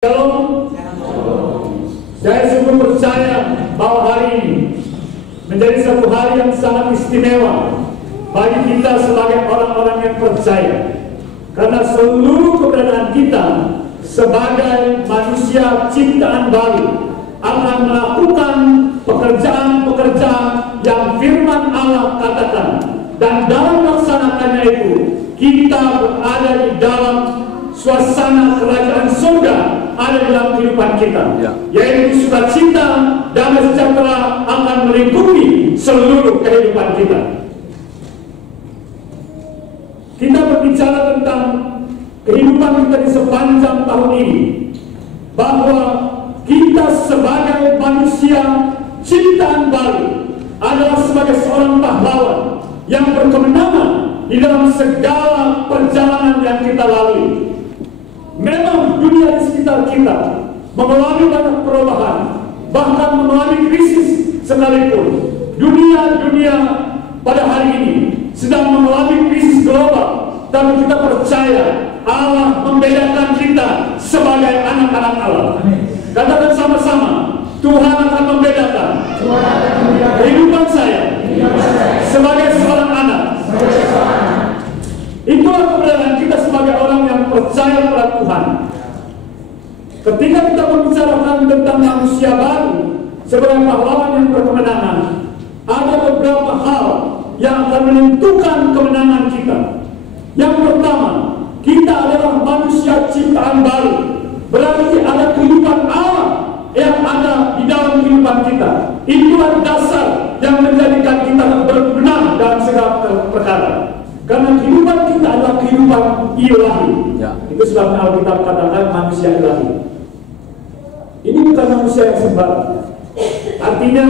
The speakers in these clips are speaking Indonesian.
Shalom. Saya sungguh percaya bahwa hari ini menjadi satu hari yang sangat istimewa bagi kita sebagai orang-orang yang percaya, karena seluruh keberadaan kita sebagai manusia ciptaan baru akan melakukan pekerjaan-pekerjaan yang firman Allah katakan, dan dalam melaksanakannya itu kita berada di dalam suasana kerajaan surga ada di dalam kehidupan kita, yaitu sukacita, damai sejahtera akan melingkupi seluruh kehidupan kita. Kita berbicara tentang kehidupan kita di sepanjang tahun ini, bahwa kita sebagai manusia ciptaan baru adalah sebagai seorang pahlawan yang berkemenangan di dalam segala perjalanan yang kita lalui. Memang dunia di sekitar kita mengalami banyak perubahan, bahkan mengalami krisis sekalipun. Dunia pada hari ini sedang mengalami krisis global, tapi kita percaya Allah membedakan kita sebagai anak-anak Allah. Katakan sama-sama, Tuhan akan membedakan kehidupan saya sebagai seorang anak. Itulah keberadaan kita sebagai orang yang percaya pada Tuhan. Ketika kita membicarakan tentang manusia baru sebagai pahlawan yang berkemenangan, ada beberapa hal yang akan menentukan kemenangan kita. Yang pertama, kita adalah manusia ciptaan baru. Berarti ada kehidupan Allah yang ada di dalam kehidupan kita. Itulah dasar yang menjadikan kita berbenah dalam segala perkara. Karena kehidupan kita adalah kehidupan ilahi. Itu sebabnya Alkitab katakan manusia ilahi. Ini bukan manusia yang sembarang. Artinya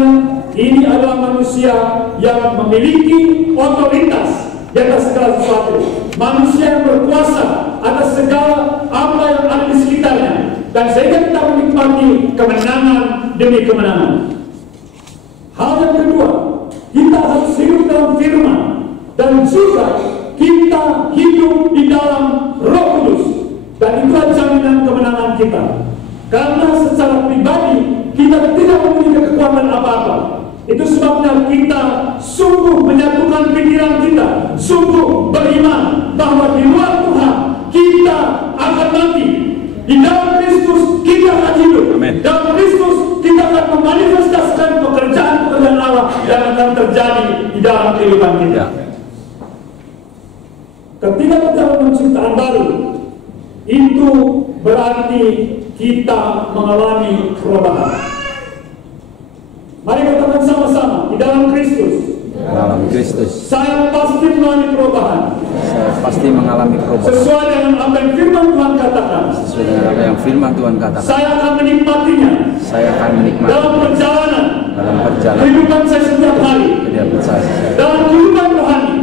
ini adalah manusia yang memiliki otoritas di atas segala sesuatu. Manusia yang berkuasa atas segala apa yang ada di sekitarnya. Dan sehingga kita menikmati kemenangan demi kemenangan. Hal yang kedua, kita harus hidup dalam firman. Dan juga kita hidup di dalam Roh Kudus, dan itulah jaminan kemenangan kita. Karena secara pribadi kita tidak memiliki kekuatan apa-apa. Itu sebabnya kita sungguh menyatukan pikiran kita, sungguh beriman bahwa di luar Tuhan kita akan mati. Di dalam Kristus kita akan hidup. Amen. Dalam Kristus kita akan memanifestasikan pekerjaan-pekerjaan Allah yang akan terjadi di dalam kehidupan kita. Ketika kita menciptaan baru, itu berarti kita mengalami perubahan. Mari katakan sama-sama, di dalam Kristus. Dalam Kristus. Saya pasti mengalami perubahan. Saya pasti mengalami perubahan. Sesuai dengan apa yang firman Tuhan katakan. Sesuai dengan apa yang firman Tuhan katakan. Saya akan menikmatinya. Saya akan menikmati. Dalam perjalanan. Kehidupan saya setiap hari. Dalam kehidupan rohani.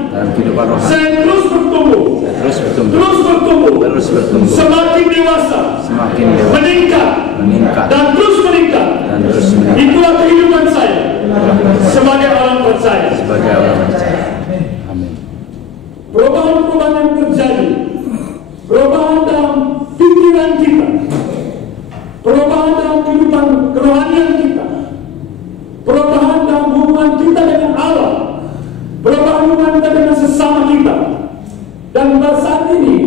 Saya terus bertumbuh. Terus bertumbuh. Semakin dewasa. Meningkat. Dan terus meningkat. Itulah kehidupan saya. Sebagai orang percaya. Amin. Perubahan-perubahan yang terjadi. Perubahan dalam pikiran kita. Perubahan dalam kehidupan kerohanian kita. Perubahan dalam hubungan kita dengan Allah. Perubahan hubungan kita dengan sesama kita. Dan pada saat ini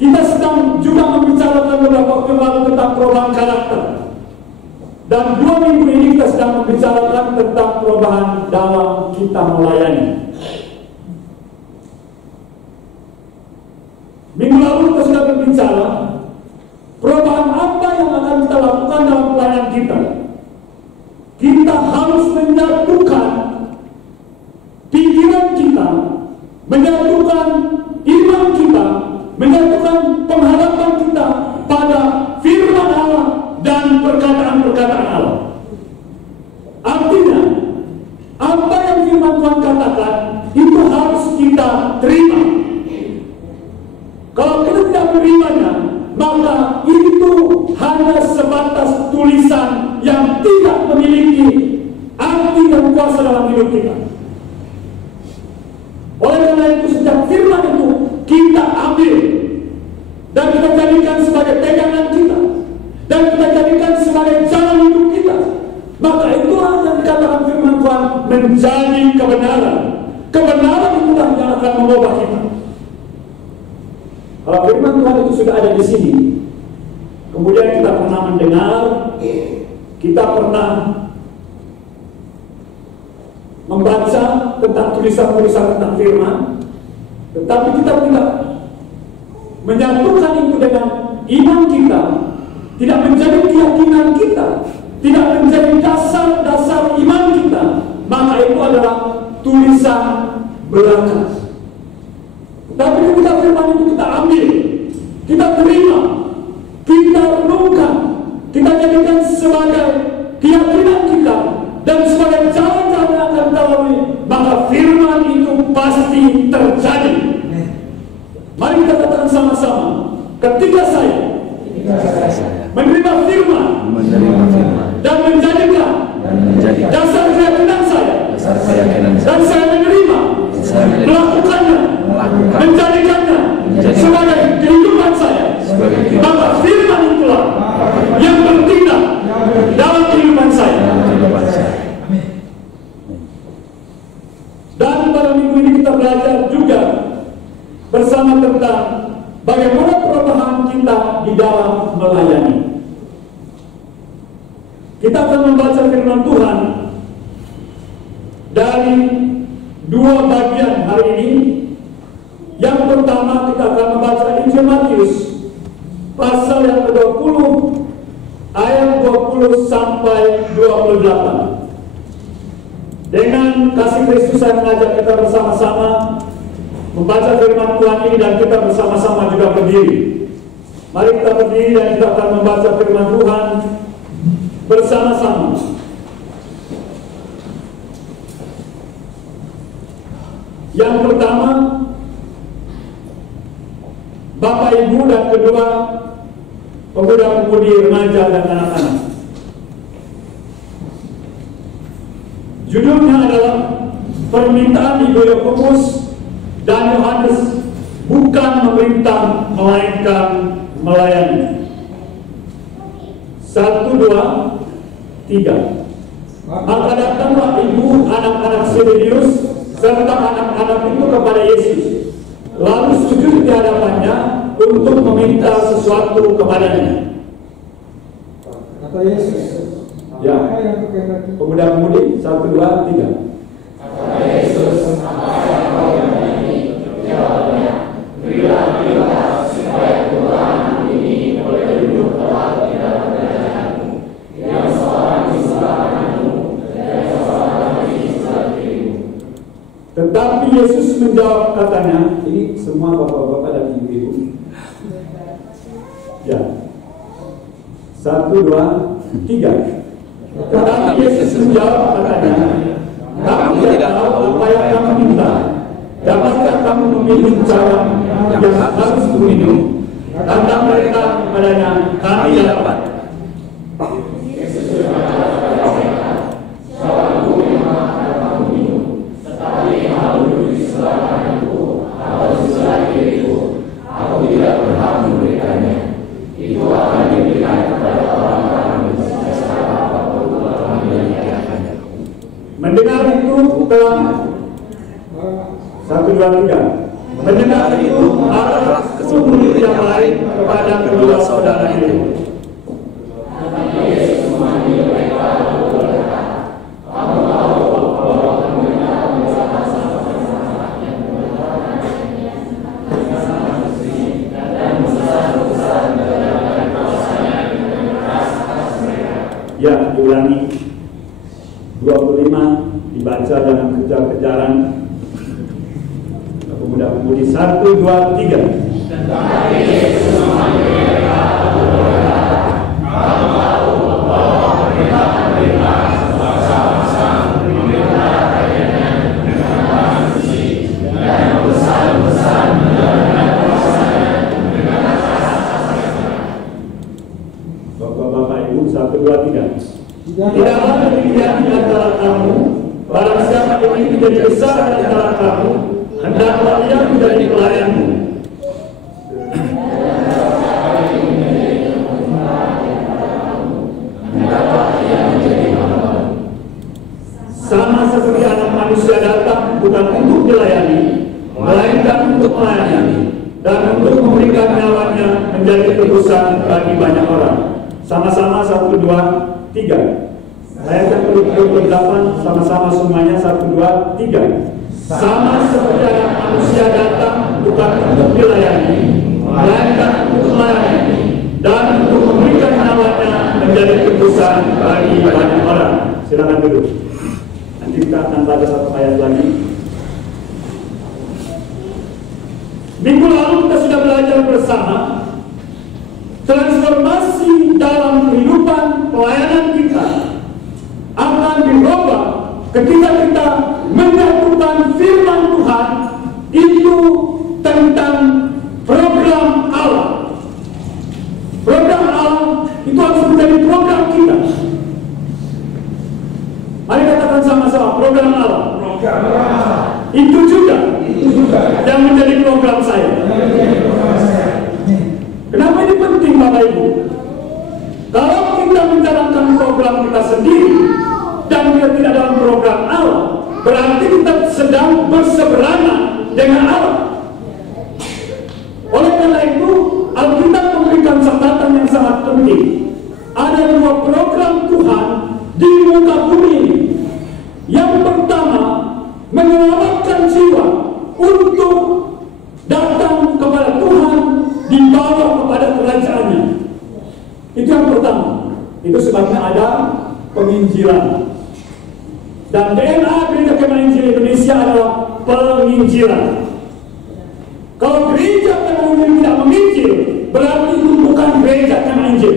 kita sedang juga membicarakan beberapa waktu lalu tentang perubahan karakter. Dan 2 minggu ini kita sedang membicarakan tentang perubahan dalam kita melayani. Minggu lalu kita sudah berbicara perubahan apa yang akan kita lakukan dalam pelayanan kita. Kita harus menyatukan pikiran kita, menyatukan iman kita, menyatukan pengharapan kita pada firman Allah dan perkataan-perkataan Allah. Artinya, apa yang firman Tuhan katakan itu harus kita terima. Kalau kita tidak menerimanya, maka itu hanya sebatas tulisan yang tidak memiliki arti dan kuasa dalam hidup kita. Oleh karena itu, sejak firman itu kita ambil dan kita jadikan sebagai pegangan kita. dan kita jadikan sebagai jalan hidup kita, maka itulah yang dikatakan firman Tuhan menjadi kebenaran. Kebenaran itulah yang akan mengubah kita. Kalau firman Tuhan itu sudah ada di sini, kemudian kita pernah mendengar, kita pernah membaca tentang tulisan-tulisan tentang firman, tetapi kita tidak menyatukan itu dengan iman kita, tidak menjadi keyakinan kita, tidak menjadi dasar-dasar iman kita, maka itu adalah tulisan belaka. Tapi ketika firman itu kita ambil, kita terima, kita renungkan, kita jadikan sebagai keyakinan kita dan sebagai jalan-jalan yang akan kita lalui, maka firman itu pasti terjadi. Mari kita katakan sama-sama, ketika saya menerima firman dan menjadikan dasar keyakinan saya, dan saya menerima, melakukannya, menjadikannya sebagai kehidupan saya, maka firman itulah yang bertindak dalam kehidupan saya. Dan pada minggu ini kita belajar juga bersama tentang bagaimana perubahan kita di dalam melayani. Kita akan membaca firman Tuhan dari dua bagian hari ini. Yang pertama kita akan membaca Injil Matius pasal yang ke-20 ayat 20 sampai 28. Dengan kasih Kristus saya mengajak kita bersama-sama membaca firman Tuhan ini, dan kita bersama-sama juga berdiri. Mari kita berdiri dan kita akan membaca firman Tuhan bersama-sama. Yang pertama, Bapak Ibu, dan kedua pemuda-pemudi, remaja dan anak-anak. Judulnya adalah permintaan Ibu Yakobus dan Yohanes, bukan memerintah melainkan melayani. 1, 2, 3. Maka datanglah ibu anak-anak Zebedius serta anak-anak itu kepada Yesus, lalu sujud di hadapannya untuk meminta sesuatu kepadanya. Kata Yesus, ya, pemuda-pemudi, 1, 2, 3. Kata Yesus, apa yang kau ini? Jawabnya, berilah perintah supaya kedua anak ini boleh duduk tepat di dalam kerajaanmu, yang seorang di sebelah kananmu dan seorang di sebelah kirimu. Tetapi Yesus menjawab katanya, ini semua bapak-bapak dan ibu-ibu. Ya, 1, 2, 3. Tetapi Yesus menjawab katanya, kamu tidak tahu apa yang kamu minta. Dapatkah kamu meminum cawan yang harus kuminum? Kata mereka kepadanya, kami dapat. Mendengar itu telah 1, 2, 3. Mendengar itu arah ke-10 yang lain kepada kedua saudara itu. Ya, diulangi. 25 dibaca dengan kejar-kejaran. Pemuda-pemudi, 1, 2, 3. Bapak-bapak Ibu, 1, 2, 3. Tidaklah demikian di antara kamu, barang siapa ingin menjadi besar di antara kamu, hendaklah ia menjadi pelayanmu. bagi banyak orang. Sama-sama 1, 2, 3. Ayat yang ke-28 sama-sama semuanya 1, 2, 3. Sama seperti anak manusia datang bukan untuk dilayani, melainkan untuk melayani dan untuk memberikan nyawanya menjadi tebusan bagi banyak orang. Silakan duduk. Nanti kita akan baca satu ayat lagi. Minggu lalu kita sudah belajar bersama transformasi dalam kehidupan pelayanan kita akan dirubah ketika kita menyatukan firman Tuhan itu tentang program Allah. Program Allah itu harus menjadi program kita. Mari katakan sama-sama, program Allah. Program Allah. Itu juga yang menjadi program saya. Kenapa ini penting, Bapak Ibu? Kalau kita menjalankan program kita sendiri dan kita tidak dalam program Allah, berarti kita sedang berseberangan dengan Allah. Oleh karena itu, Alkitab memberikan catatan yang sangat penting. Ada 2 program Tuhan di muka bumi ini. Yang pertama, menyelamatkan jiwa untuk datang kepada Tuhan, dibawa kepada kerajaannya. Itu yang pertama. Itu sebabnya ada penginjilan. Dan DNA Gereja Kemah Injil Indonesia adalah penginjilan. Kalau Gereja Kemah Injil tidak menginjil, berarti itu bukan Gereja Kemah Injil.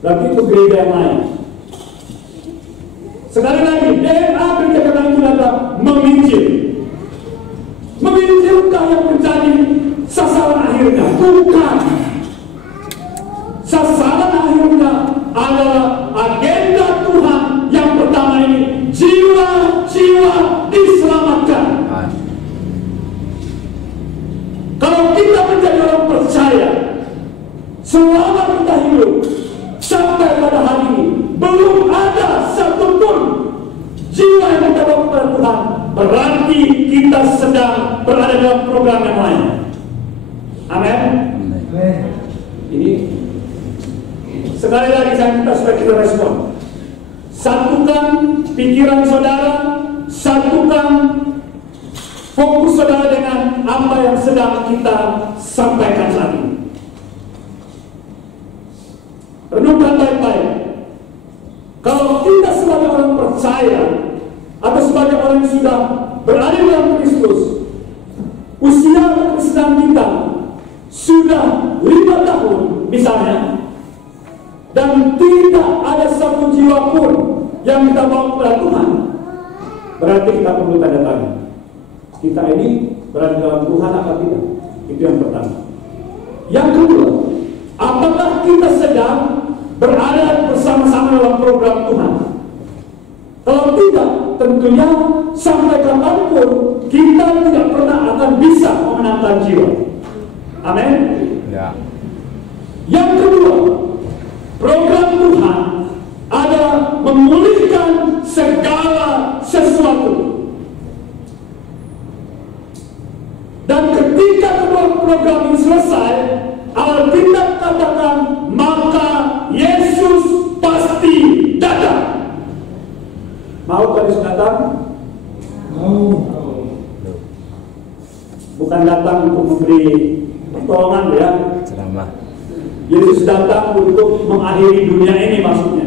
Berarti itu gereja yang lain. Sekali lagi, DNA Gereja Kemah Injil adalah menginjil. Menginjilkah yang menjadi sasaran akhirnya? Bukan. Sasaran akhirnya adalah agenda Tuhan yang pertama ini, jiwa-jiwa diselamatkan. Kalau kita menjadi orang percaya, selama kita hidup sampai pada hari ini, belum ada satupun jiwa yang kita bawa kepada Tuhan, berarti kita sedang berada dalam program yang lain. Amin. Ini sekali lagi saya minta supaya kita respon. Satukan pikiran saudara, satukan fokus saudara dengan apa yang sedang kita sampaikan saat ini. Renungkan baik-baik. Kalau kita sebagai orang percaya atau sebagai orang yang sudah berada dalam Kristus, usia Kristen kita sudah 5 tahun misalnya, dan tidak ada satu jiwa pun yang kita bawa kepada Tuhan, berarti kita perlu tanda tanya. Kita ini berada dalam Tuhan apa tidak? Itu yang pertama. Yang kedua, apakah kita sedang berada bersama-sama dalam program Tuhan? Kalau tidak, tentunya sampai kapanpun kita tidak pernah akan bisa memenangkan jiwa. Amin. Ya. Yang kedua, program Tuhan adalah memulihkan segala sesuatu. Dan ketika kedua program ini selesai, Alkitab katakan, maka Yesus pasti datang. Mau Yesus datang? Mau. Bukan datang untuk memberi pertolongan ya. Ceramah. Yesus datang untuk mengakhiri dunia ini maksudnya.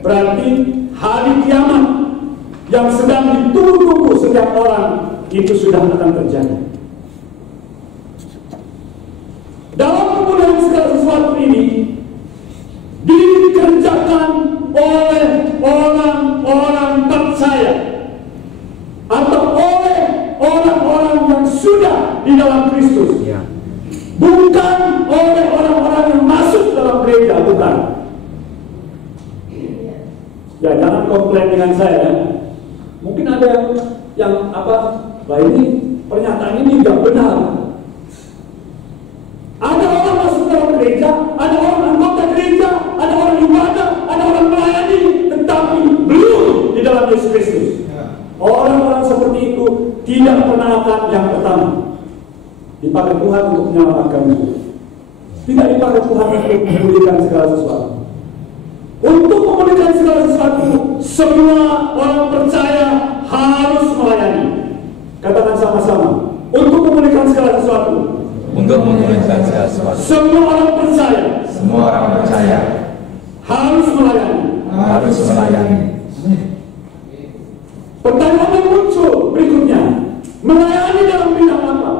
Berarti hari kiamat yang sedang ditunggu-tunggu setiap orang itu sudah akan terjadi. Dalam pemulihan segala sesuatu ini dikerjakan oleh orang-orang percaya atau oleh orang-orang yang sudah di dalam Kristus. Ya. Bukan oleh orang-orang yang masuk dalam gereja, bukan. Ya, jangan komplain dengan saya. Mungkin ada yang bah ini pernyataan ini tidak benar. Ada orang masuk dalam gereja, ada orang anggota gereja, ada orang ibadah, ada orang melayani, tetapi belum di dalam Yesus Kristus. Orang-orang seperti itu tidak pernah akan yang pertama dipakai Tuhan untuk menyelamatkan itu. Tidak dipakai Tuhan untuk memulihkan segala sesuatu. Untuk memulihkan segala sesuatu, semua orang percaya harus melayani. Katakan sama-sama. Untuk memulihkan segala sesuatu. Untuk memulihkan segala sesuatu. Semua orang percaya. Semua orang percaya Harus melayani. harus melayani. Pertanyaan yang muncul berikutnya, melayani dalam bidang apa?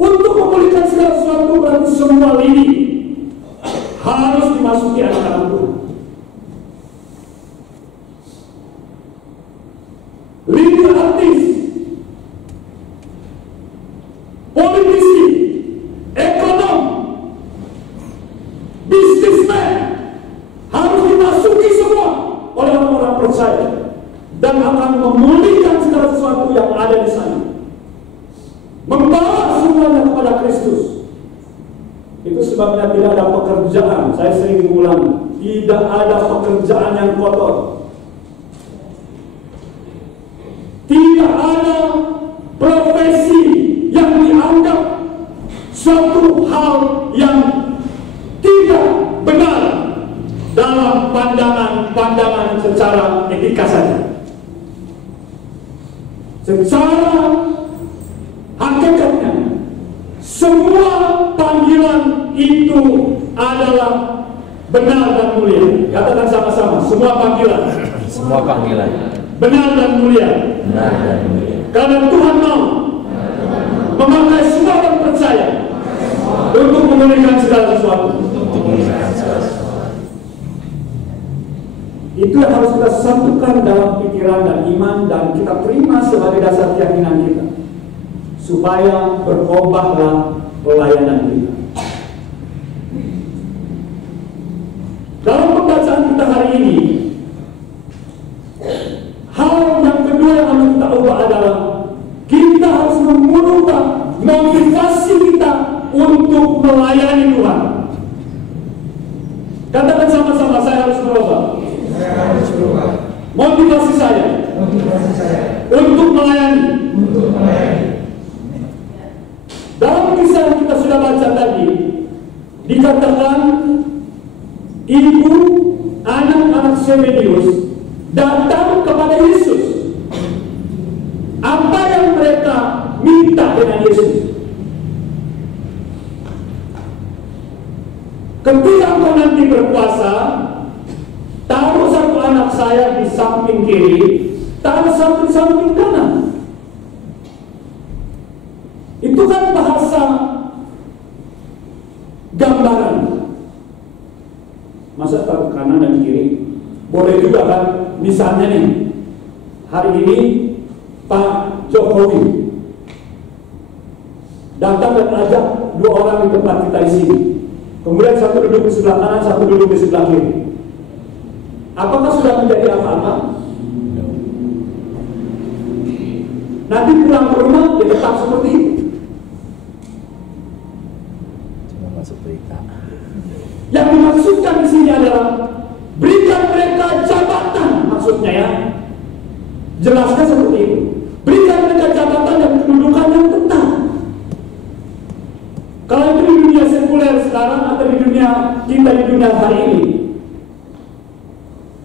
Untuk memulihkan segala sesuatu berarti semua lini harus dimasuki anak-anak Tuhan. Lini artis, politisi, ekonom, bisnismen harus dimasuki semua oleh orang-orang percaya dan akan memulihkan segala sesuatu yang ada di sana, membawa semuanya kepada Kristus. Itu sebabnya tidak ada pekerjaan, saya sering mengulangi, tidak ada pekerjaan yang kotor. Tidak ada profesi yang dianggap suatu hal yang tidak benar dalam pandangan secara etika saja. Secara hakikatnya, semua panggilan itu adalah benar dan mulia. Katakan sama-sama, semua panggilan. Semua panggilan Benar dan mulia. benar dan mulia. Karena Tuhan mau memakai semua orang percaya untuk memulihkan segala sesuatu. Untuk memulihkan segala sesuatu. Itu yang harus kita satukan dalam pikiran dan iman dan kita terima sebagai dasar keyakinan kita, supaya berubahlah pelayanan kita. Dalam pembacaan kita hari ini, hal yang kedua yang harus kita ubah adalah kita harus mengubah motivasi kita untuk melayani Tuhan. Katakan sama-sama, saya harus merubah motivasi saya untuk melayani. Dalam kisah yang kita sudah baca tadi, dikatakan ibu anak-anak Zebedeus datang kepada Yesus. Apa yang mereka minta dengan Yesus? Ketika engkau nanti berkuasa, taruh satu anak saya di samping kiri, taruh satu di samping kanan. Itu kan bahasa gambaran. Masa taruh kanan dan kiri? Boleh juga kan? Misalnya nih, hari ini Pak Jokowi datang dan ajak dua orang di tempat kita di sini. Kemudian satu duduk di sebelah kanan, satu duduk di sebelah kiri. Apakah sudah menjadi apa-apa? Nanti pulang ke rumah dia tetap seperti itu. Cuma masuk berita. Yang dimaksudkan di sini adalah berikan mereka jabatan, maksudnya ya. Jelaskan seperti itu. Berikan mereka jabatan dan kedudukan yang tetap. Kalau itu di dunia sekuler sekarang atau di dunia kita di dunia hari ini,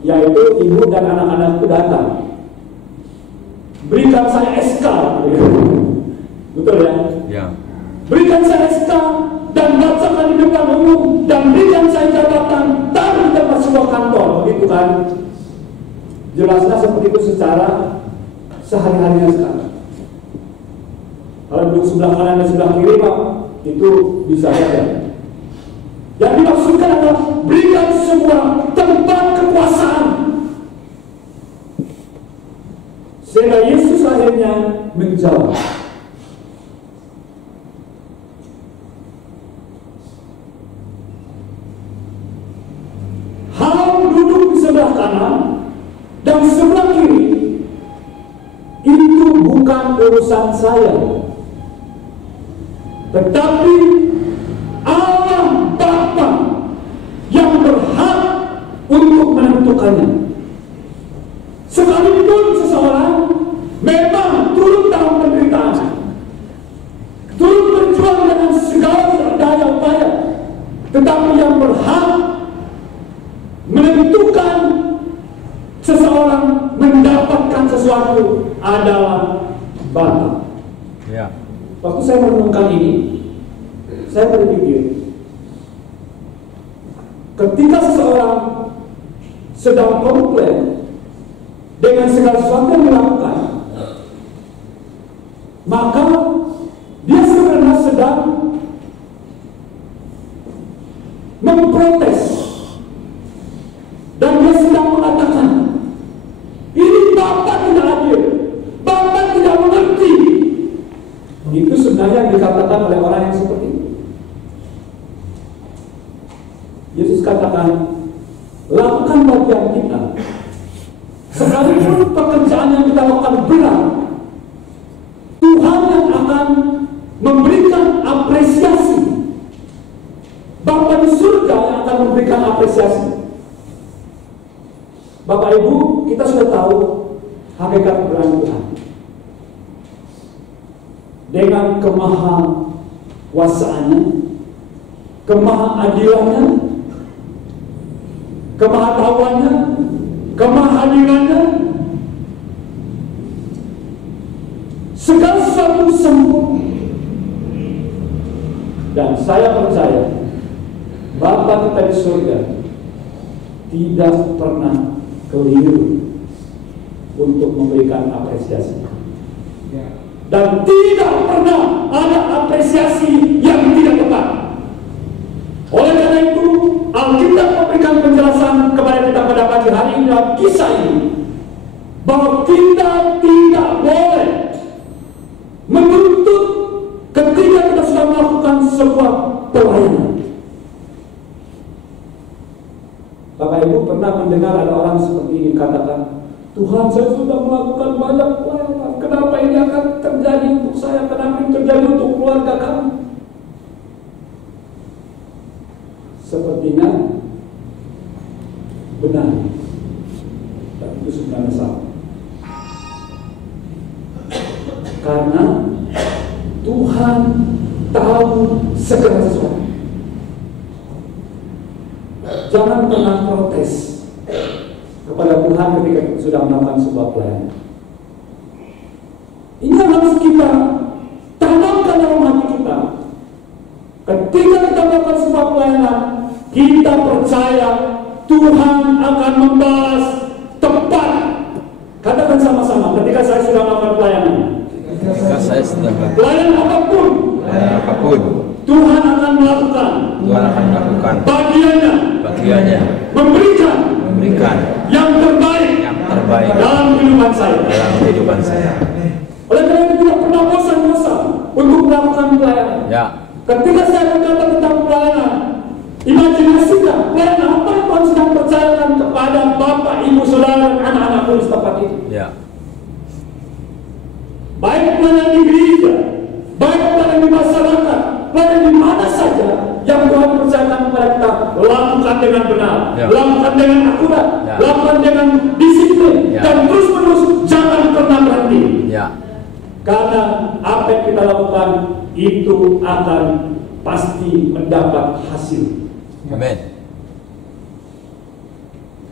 yaitu ibu dan anak-anak itu datang, berikan saya SK, betul ya? Ya. Berikan saya SK dan bacakan di depan umum dan berikan saya jabatan, taruh di tempat sebuah kantor, begitu kan? Jelasnya seperti itu secara sehari-harinya sekarang. Kalau duduk sebelah kanan dan sebelah kiri, Pak, itu bisa saja. Yang dimaksudkan adalah berikan sebuah tempat kekuasaan. Sehingga Yesus akhirnya menjawab. Hal duduk di sebelah kanan dan sebelah kiri itu bukan urusan saya, tetapi Allah Bapa yang berhak untuk menentukannya. Sekalipun seseorang memang turun dalam penderitaan, tetapi yang berhak menentukan seseorang mendapatkan sesuatu adalah Bapa. Ya. Waktu saya merenungkan ini, saya berpikir, ketika seseorang sedang komplain dengan segala sesuatu yang dilakukan, maka dia sebenarnya sedang memprotes, dan dia sedang mengatakan, ini Bapak tidak adil, Bapak tidak mengerti. Itu sebenarnya yang dikatakan oleh orang yang seperti itu. Yesus katakan, lakukan bagian kita, sekalipun pekerjaan yang kita lakukan berat, Tuhan yang akan memberikan apresiasi. Bapa di surga yang akan memberikan apresiasi. Bapak Ibu, kita sudah tahu hakikat kebenaran Tuhan. Dengan kemahakuasaannya, kemahaadilannya, kemahatahuannya, kemahadirannya, segala sesuatu sempurna. Dan saya percaya Bapa kita di surga tidak pernah keliru untuk memberikan apresiasi. Dan tidak pernah ada apresiasi yang tidak tepat. Oleh karena itu, Alkitab memberikan penjelasan kepada kita pada pagi hari ini dalam kisah ini, bahwa kita tidak boleh menuntut ketika kita sudah melakukan sebuah pelayanan. Bapak Ibu pernah mendengar ada orang seperti ini katakan, Tuhan, saya sudah melakukan banyak pelayanan, kenapa ini akan terjadi untuk saya, kenapa ini terjadi untuk keluarga kami? Sepertinya benar, dan itu sebenarnya salah. Karena Tuhan tahu segala sesuatu. Jangan pernah protes kepada Tuhan ketika sudah melakukan sebuah pelayanan. Ini harus kita tanamkan dalam hati kita. Ketika kita melakukan sebuah pelayanan, kita percaya Tuhan akan membalas tepat. Katakan sama-sama, ketika saya sudah melakukan pelayanan, Ketika saya sedang pelayanan apapun, Tuhan akan melakukan bagiannya, memberikan yang terbaik dalam kehidupan saya. Oleh karena itu tidak pernah bosan-bosan untuk melakukan pelayanan. Ya. Ketika saya berkata tentang pelayanan, imajinasikan pelayanan apa yang Tuhan sedang percayakan kepada Bapak, Ibu, Saudara, dan anak-anakku di tempat itu. Ya. Baik pelayanan di gereja, baik pelayanan di masyarakat, pelayanan di mana saja yang Tuhan percayakan kepada kita, lakukan dengan benar, Ya. lakukan dengan akurat, Ya. lakukan dengan disiplin, Ya. dan terus-menerus jangan pernah berhenti. Ya. Karena apa yang kita lakukan itu akan pasti mendapat hasil. Amin.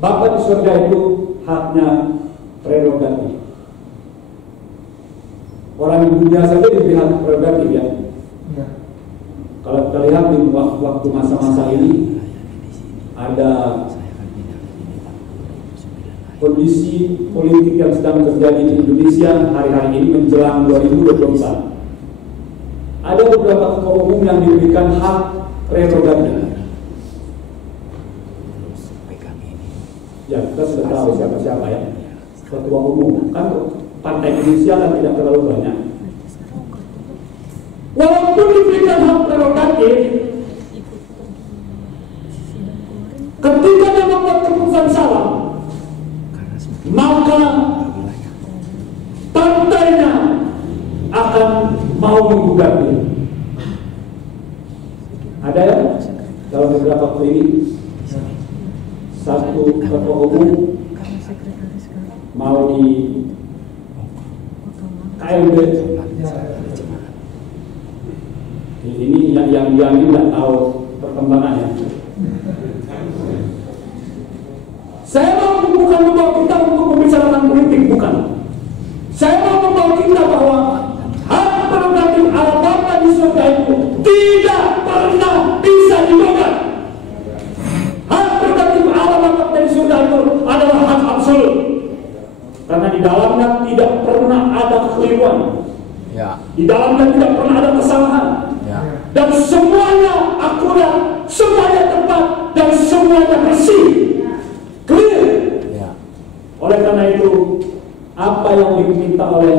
Bapa di surga itu haknya prerogatif. Orang di dunia saja diberi hak prerogatif ya. Kalau kita lihat di waktu masa-masa ini ada kondisi politik yang sedang terjadi di Indonesia hari-hari ini menjelang 2024. Ada beberapa ketua umum yang diberikan hak prerogatif. Ya, kita sudah tahu siapa-siapa ya. Ketua umum kan partai Indonesia kan tidak terlalu banyak. Walaupun diberikan hak prerogatif, ketika dia membuat keputusan salah, maka partainya akan mau menggugatnya. Ada ya dalam beberapa waktu ini satu ketua umum mau di KLB. Ini yang tidak tahu perkembangannya. Saya mau bukan membawa kita untuk membicarakan politik, bukan. Saya mau membawa kita bahwa hak prerogatif Allah Bapa di surga itu tidak pernah bisa digugat. Hak prerogatif Allah Bapa di surga itu adalah hak absolut. Karena di dalamnya tidak pernah ada kekeliruan. Ya. Di dalamnya tidak pernah ada kesalahan. Ya. Dan semuanya akurat, semuanya tepat, dan semuanya bersih. Clear. Ya. Oleh karena itu, apa yang diminta oleh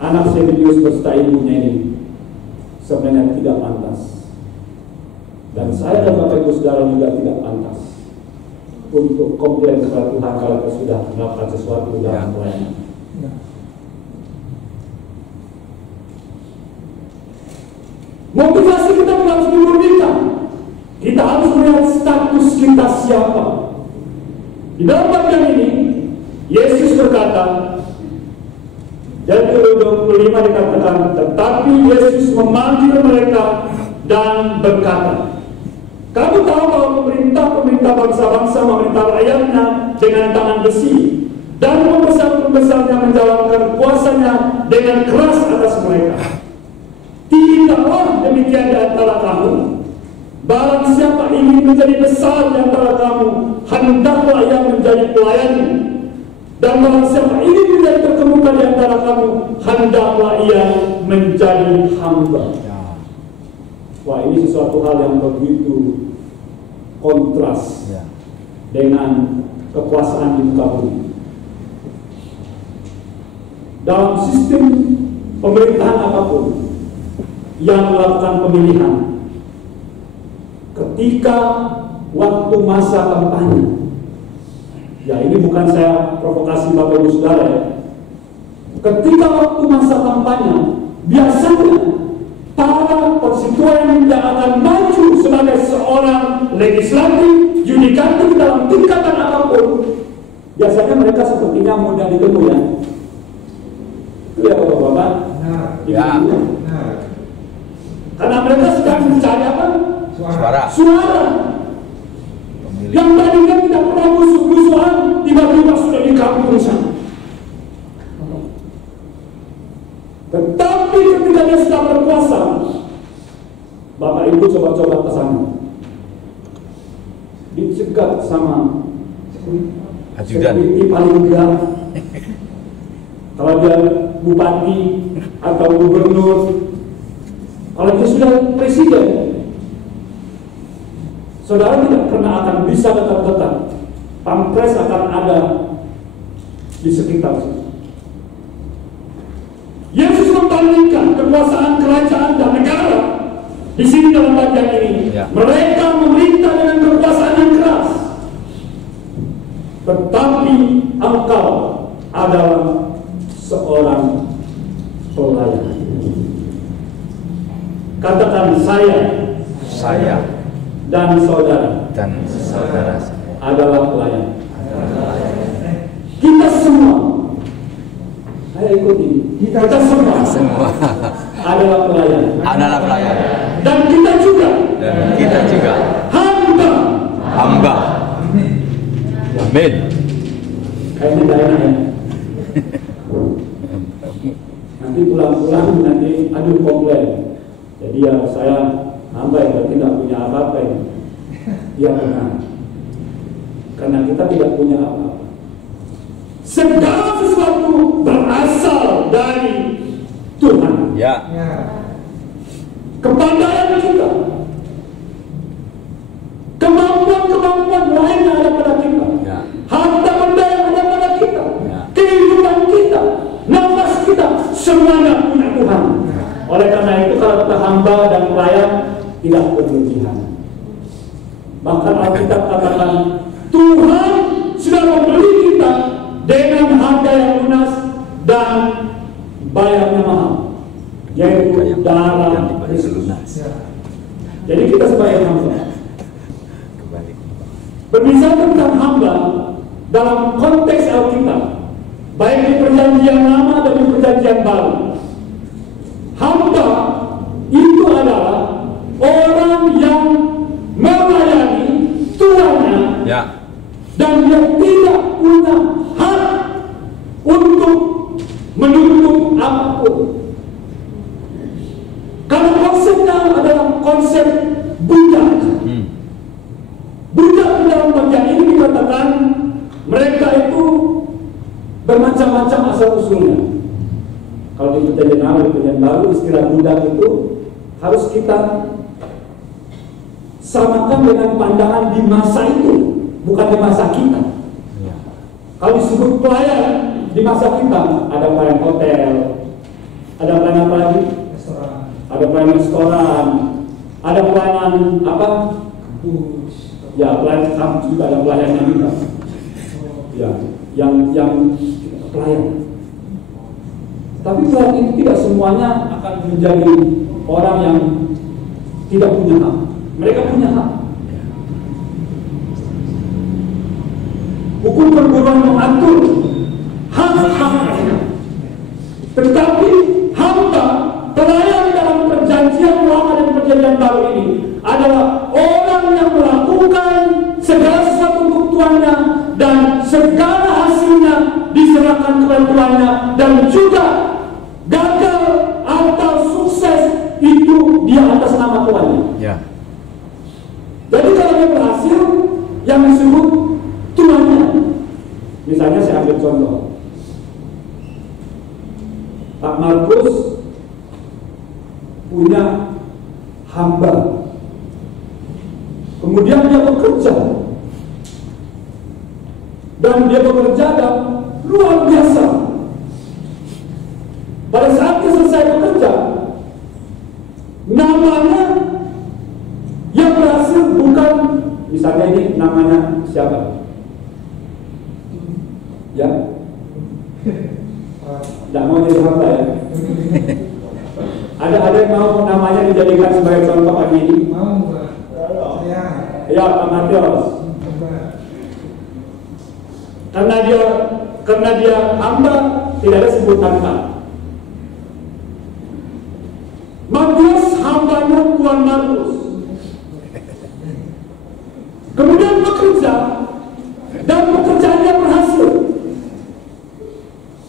anak Zebedeus beserta ibunya ini sebenarnya tidak pantas. Dan saya dan Bapak Ibu Saudara juga tidak pantas untuk komplain kepada Tuhan kalau kita sudah melakukan sesuatu dalam pelayanan. Motivasi kita harus dimurnikan. Kita harus melihat status kita siapa. Di dalam bagian ini, Yesus berkata, dan 25 dikatakan, tetapi Yesus memanggil mereka dan berkata, kamu tahu bahwa pemerintah bangsa-bangsa memerintah rakyatnya dengan tangan besi, dan pembesar-pembesarnya menjalankan kuasanya dengan keras atas mereka. Tidaklah demikian di antara kamu. Barang siapa ingin menjadi besar di antara kamu, hendaklah ia menjadi pelayan. Dan barang siapa ingin menjadi terkemuka di antara kamu, hendaklah ia menjadi hamba. Wah, ini sesuatu hal yang begitu kontras dengan kekuasaan di muka bumi. Dalam sistem pemerintahan apapun yang melakukan pemilihan, ketika waktu masa kampanye, ya ini bukan saya provokasi Bapak Ibu Saudara ya, ketika waktu masa kampanye, biasanya para konstituen yang akan maju sebagai seorang legislatif, yudikatif dalam tingkatan apapun, biasanya mereka sepertinya mudah ditemu ya. Itu ya Bapak-Bapak. Ya. Karena mereka sedang mencari apa? Suara. Yang tadinya tidak pernah musuh-musuhan, tiba-tiba sudah dikabur sana. Tetapi ketika dia sudah berkuasa, Bapak Ibu coba-coba ke sana, dicegat sama ajudan paling enggak. Kalau dia bupati atau gubernur, kalau dia sudah presiden, saudara tidak pernah akan bisa dekat-dekat. Pampres akan ada di sekitar situ. Yesus membandingkan kekuasaan kerajaan dan negara di sini dalam bagian ini. Ya. Mereka memerintah dengan kekuasaan yang keras, tetapi engkau adalah seorang pelayan. Katakan saya dan saudara adalah pelayan. Kita semua, saya ikuti. Kita semua adalah pelayan. Dan kita juga. Hamba. Amin. Kayaknya tidak enak ya. Nanti pulang-pulang nanti aduh komplain. Jadi ya saya hamba yang berarti tidak punya apa-apa ya. Iya benar. Karena kita tidak punya apa-apa. Segala sesuatu berasal dari Tuhan. Ya. Kepandaian kita, kemampuan lain yang ada pada kita, ya. Harta benda yang ada pada kita, ya. Kehidupan kita, nafas kita, semuanya punya Tuhan. Ya. Oleh karena itu kalau kita hamba dan pelayan tidak berlebihan. Bahkan Alkitab katakan Tuhan sudah membeli kita dengan harga yang lunas dan bayarnya mahal, yaitu darah Kristus. Jadi kita sebagai hamba. Berbicara tentang hamba dalam konteks Alkitab, baik di perjanjian lama dan di perjanjian baru, hamba konsep budak. Budak di dalam bagian ini dikatakan mereka itu bermacam-macam asal usulnya. Kalau di Perjanjian Lama, di Perjanjian Baru, istilah budak itu harus kita samakan dengan pandangan di masa itu, bukan di masa kita. Kalau disebut pelayan di masa kita, ada pelayan hotel, ada pelayan apa lagi? Restoran. Ada pelayan restoran, ada pelayanan apa? Kampus. Ya, pelayan kampus juga ada pelayannya juga. Ya, yang pelayan. Tapi pelayan itu tidak semuanya akan menjadi orang yang tidak punya hak. Mereka punya hak. Hukum perburuan mengatur hak-hak mereka. Tetapi hamba, pelayan dalam perjanjian lama dan perjanjian baru ini adalah orang yang melakukan segala sesuatu untuk tuannya dan segala hasilnya diserahkan kepada tuannya, dan juga gagal atau sukses itu dia atas nama tuannya. Ya. Jadi kalau dia berhasil, yang disebut tuannya. Misalnya saya ambil contoh, Pak Markus punya hamba, kemudian dia bekerja, dan dia bekerja dan luar biasa. Pada saat dia selesai bekerja, namanya yang berhasil bukan, misalnya ini namanya siapa? Ya, tidak mau jadi hamba ya. Ada yang mau namanya dijadikan sebagai contoh pagi ini? Mau, Pak. Saya. Ya, Pak Matius. Karena dia hamba, tidak ada sebutan Pak. Matius hambanya Tuan Markus. Kemudian bekerja, dan pekerjaannya berhasil.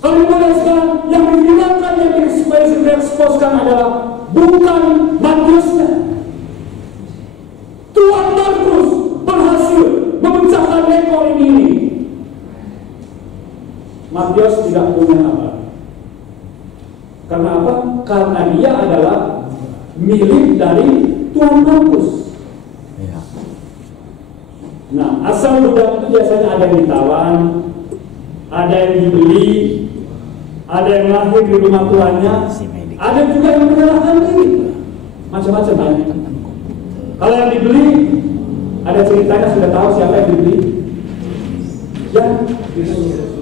Kalau mulai sekarang yang dihilangkan, yang dieksposkan adalah bukan Matiusnya. Tuan Markus berhasil memecahkan rekor ini. Matius tidak punya apa. Karena apa? Karena dia adalah milik dari Tuan Markus. Nah, asal budak itu biasanya ada yang ditawan, ada yang dibeli, ada yang lahir di rumah tuannya, ada juga yang menyerahkan diri, macam-macam banyak. Kalau yang dibeli, ada ceritanya, sudah tahu siapa yang dibeli? Ya,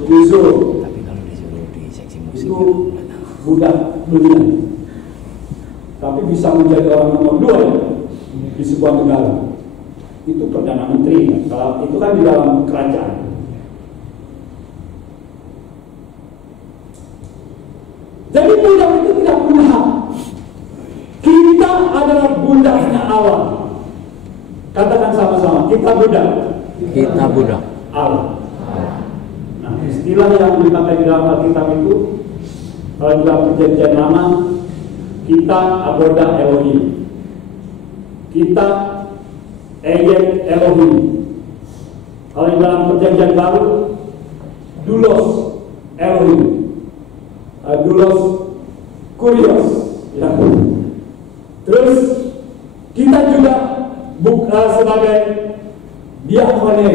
Yusuf. Tapi kalau disuruh di seksi musik Itu budak belian, tapi bisa menjadi orang nomor 2 di sebuah negara. Itu Perdana Menteri, kalau itu kan di dalam kerajaan. Jadi budak itu tidak punya hak. Kita adalah budaknya Allah. Katakan sama-sama, kita budak. Kita budak Allah. Nah, istilah yang dipakai di dalam Alkitab itu, kalau di dalam Perjanjian Lama, kita aboda Elohim, kita Eyet Elohim. Kalau di dalam Perjanjian Baru, Doulos Elohim, Doulos Kurios. Ya. Terus kita juga sebagai diakone,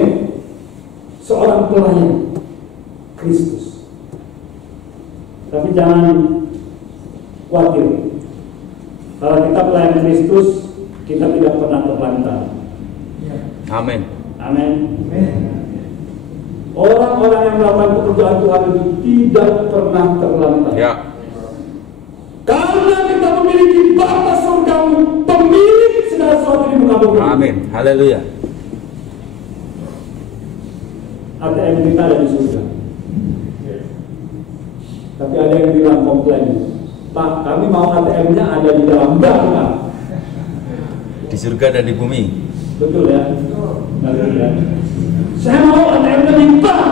seorang pelayan Kristus. Tapi jangan khawatir, kalau kita pelayan Kristus, kita tidak pernah terlantar. Amin. Amin. Orang-orang yang melakukan pekerjaan Tuhan itu tidak pernah terlantar. Ya. Karena kita memiliki Bapa surgawi, pemilik segala sesuatu di muka bumi. Amin. Haleluya. ATM kita ada di surga. Tapi ada yang bilang komplain, Pak, kami mau ATM-nya ada di dalam bank, Pak. Di surga dan di bumi. Betul ya? Betul ya? Saya mau ATM-nya di bank.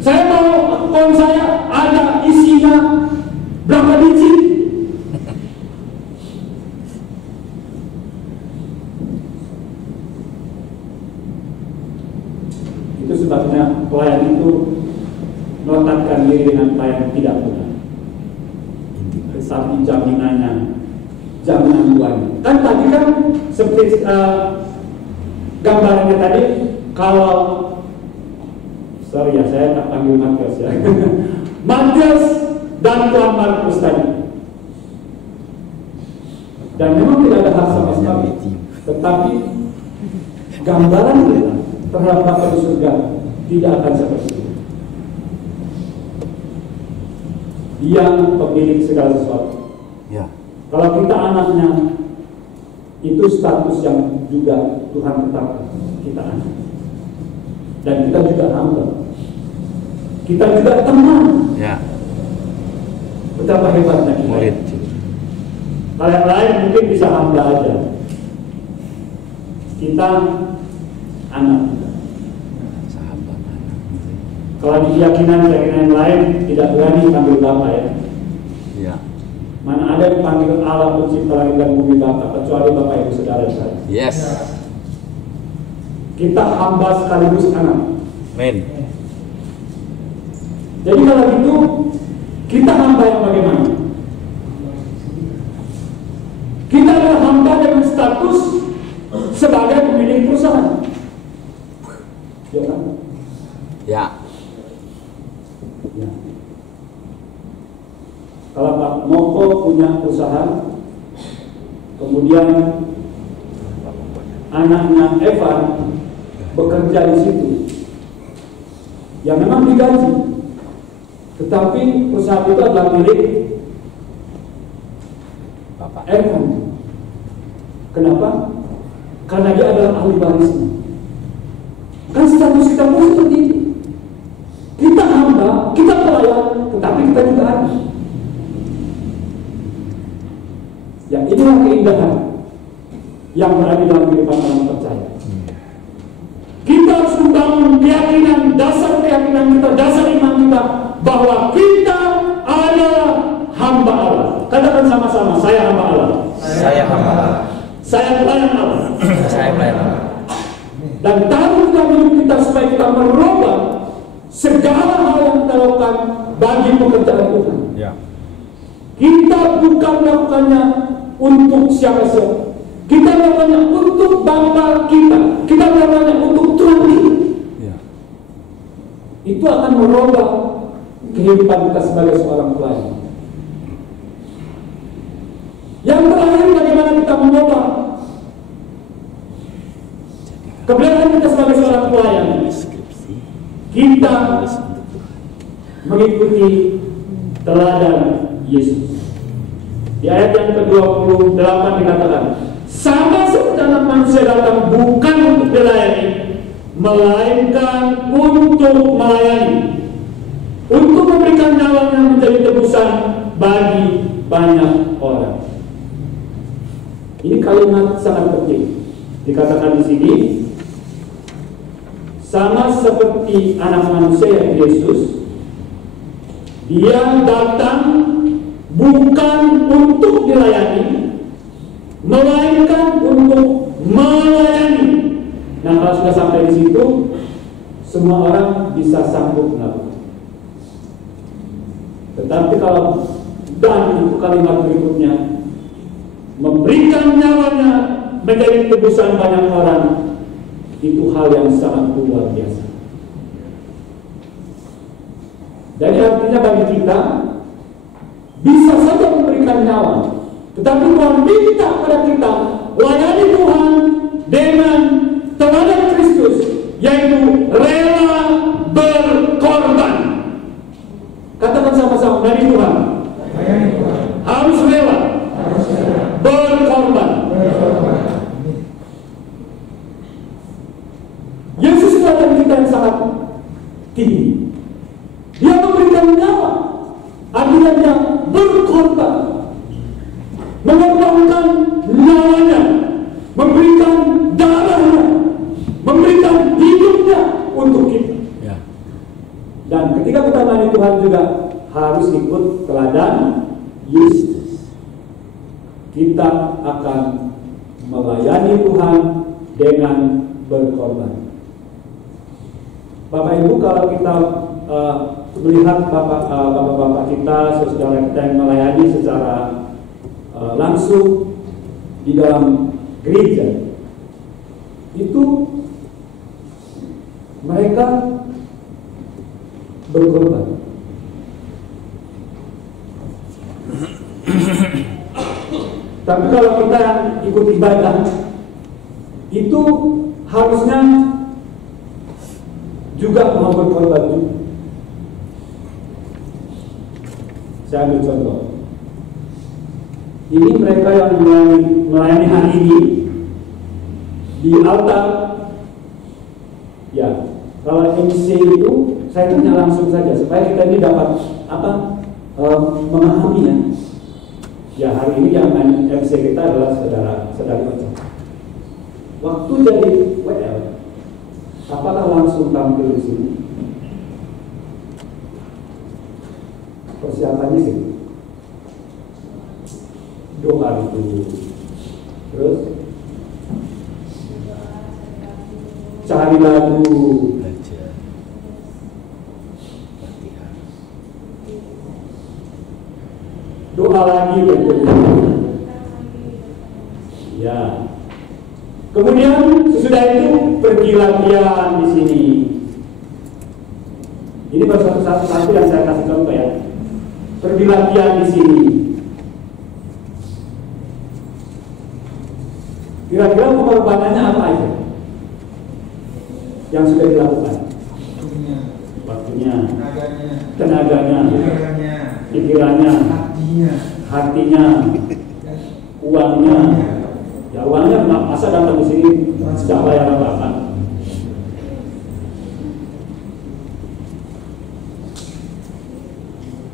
Saya mau akun saya ada isinya berapa digit. tetapi jaminan Tuhan. Kan tadi kan seperti gambarnya tadi, kalau sorry ya, saya tak panggil Matius ya. Matius dan Tuhan Markus tadi. Dan memang tidak ada hal sama sekali, tetapi gambaran kita terhadap Bapa di surga tidak akan seperti itu. Dia pemilik segala sesuatu. Ya. Kalau kita anaknya, itu status yang juga Tuhan tetapkan, kita anak. Dan kita juga hamba. Kita juga teman. Ya. Betapa hebatnya kita. Murid. Kalau yang lain mungkin bisa hamba aja. Kita anak. Sahabat anak. Kalau di keyakinan yang lain tidak berani panggil Bapa ya. Ya. Mana ada yang panggil Allah pencipta langit dan bumi Bapa, kecuali Bapak Ibu Saudara saya. Yes. Kita hamba sekaligus anak. Amen. Jadi kalau gitu, kita hamba yang bagaimana? Kita adalah hamba dengan status sebagai pemilik perusahaan. Ya kan? Ya. Ya. Kalau Pak Moko punya perusahaan, kemudian anaknya Evan bekerja di situ, yang memang digaji, tetapi perusahaan itu adalah milik Bapak. Evan. Kenapa? Karena dia adalah ahli warisnya. Kan status kita pun seperti itu. Kita hamba, kita pelayan, tetapi kita juga ada. Ya, inilah keindahan yang berada dalam kehidupan orang percaya. Kita harus membangun keyakinan, dasar keyakinan kita, dasar iman kita, bahwa kita adalah hamba Allah. Katakan sama-sama, saya hamba Allah. Saya hamba Allah. Saya pelayan Allah. Saya pelayan Allah. Dan tanggung jawab hidup kita supaya kita merubah segala hal yang kita lakukan bagi pekerjaan Tuhan. Ya. Kita bukan melakukannya untuk siapa-siapa. Kita melakukannya untuk Bapa kita. Kita melakukannya untuk Tuhan kita. Ya. Itu akan merubah kehidupan kita sebagai seorang pelayan. Yang terakhir, bagaimana kita mengubah kebenaran kita sebagai seorang pelayan? Kita mengikuti teladan Yesus. Di ayat yang ke-28 dikatakan, sama seperti anak manusia datang bukan untuk dilayani, melainkan untuk melayani, untuk memberikan nyawanya menjadi tebusan bagi banyak orang. Ini kalimat sangat penting. Dikatakan di sini, sama seperti anak manusia yang Yesus, dia datang bukan untuk dilayani, melainkan untuk melayani. Nah, kalau sudah sampai di situ, semua orang bisa sanggup melakukan. Tetapi kalau dan itu kalimat berikutnya, memberikan nyawanya menjadi tebusan banyak orang, itu hal yang sangat luar biasa. Jadi artinya bagi kita bisa saja memberikan nyawa, tetapi Tuhan minta pada kita layani Tuhan dengan teladan Kristus, yaitu rela berkorban. Katakan sama-sama, dari Tuhan harus rela berkorban. Yesus teladan kita yang sangat tinggi. Dia memberikan nyawa, artinya berkorban, mengorbankan nyawanya, memberikan darahnya, memberikan hidupnya untuk kita. Ya. Dan ketika kita melayani Tuhan juga harus ikut teladan Yesus. Kita akan melayani Tuhan dengan berkorban. Bapak Ibu, kalau kita melihat bapak-bapak kita, saudara kita yang melayani secara langsung di dalam gereja, itu mereka berkorban. Tapi kalau kita ikut ibadah, itu harusnya juga mau berkorban juga. Saya ambil contoh. Ini mereka yang melayani hari ini di altar. Ya, kalau MC itu saya tanya langsung saja supaya kita ini dapat memahami ya. Ya, hari ini yang MC kita adalah saudari Ocha. Waktu jadi WL, apakah langsung tampil di sini? Persiapannya sih doa itu, terus cari lagu, doa lagi ya. Kemudian sesudah itu pergi latihan di sini. Ini baru satu yang saya kasih contoh ya. Pergi latihan di sini. Kira-kira pengorbanannya apa aja yang sudah dilakukan? Waktunya, tenaganya, pikirannya, hatinya, uangnya. Ya, uangnya masa datang di sini sejak bayar apa?